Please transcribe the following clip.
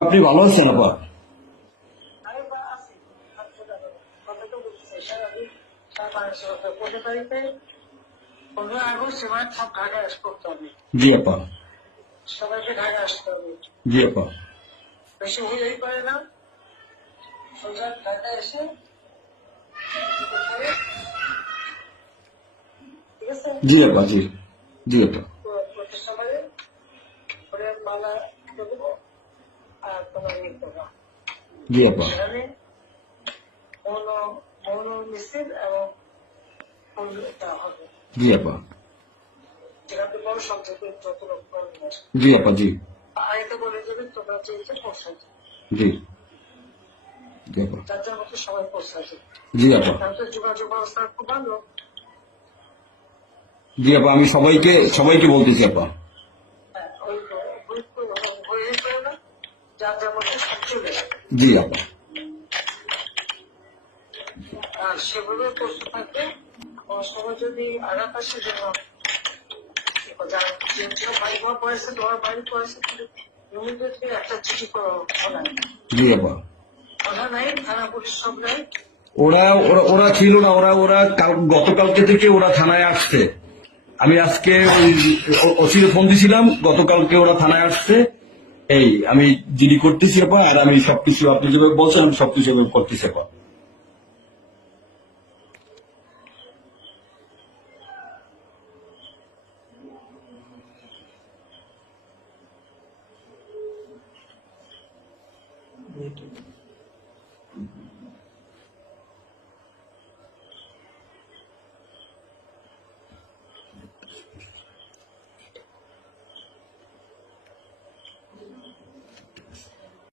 আপনি ভালো আছেন আপা? আমি বা আছি কথা তো বলতেছি স্যার আমি 15 তারিখে 15 আগস্ট এবার সব ঢাকায় করতে হবে, জি আপা। সবাইকে ঢাকায় আসতে হবে। জি আপা। বেশি হলেই পারে না, সোজা ঢাকায় এসে ঠিক আছে জি আপা। জি। জি আপা। প্রতিষ্ঠানে করে মালা দেবো আর তোমার ইয়ে করবা জি আপা। সেখানে মৌন মৌন মিছিল এবং ফুল দেওয়া হবে, জি আপা। যেখানে বড় সংখ্যক যত লোক নিয়ে আসবে। জি আপা। জি। আরেকটা বলে দেবেন তোমরা চেয়েছে পৌঁছাতে, জি। জি আপা। যার যার মতো সবাই পৌঁছাতে। জি আপা। তাহলে তো যোগাযোগ ব্যবস্থা খুব ভালো। জি আপা, আমি সবাইকে সবাইকে বলতেছি আপা। হ্যাঁ, ওই হয়ে করে না, যার যার মতো সব চলে যাবে। জি আপা। আর সেগুলো প্রস্তুত থাকবে। কোনো সময় যদি আঘাত আসে যেন যারা যে বাড়ি ঘর পড়েছে তোমার বাড়ি পড়েছে ইমিডিয়েটলি একটা চিঠি করো থানায়। জি আপা। থানা নাই, থানা পুলিশ সব নাই। ওরা ওরা ওরা ছিল না, ওরা ওরা গতকালকে থেকে ওরা থানায় আসছে। আমি আজকে ওই ওসিরে ফোন দিছিলাম, গতকালকে ওরা থানায় আসছে। এই আমি জিডি করতেছি আপা, আর আমি সবকিছু আপনি যেভাবে বলছেন আমি সবকিছু এভাবে করতেছি আপা।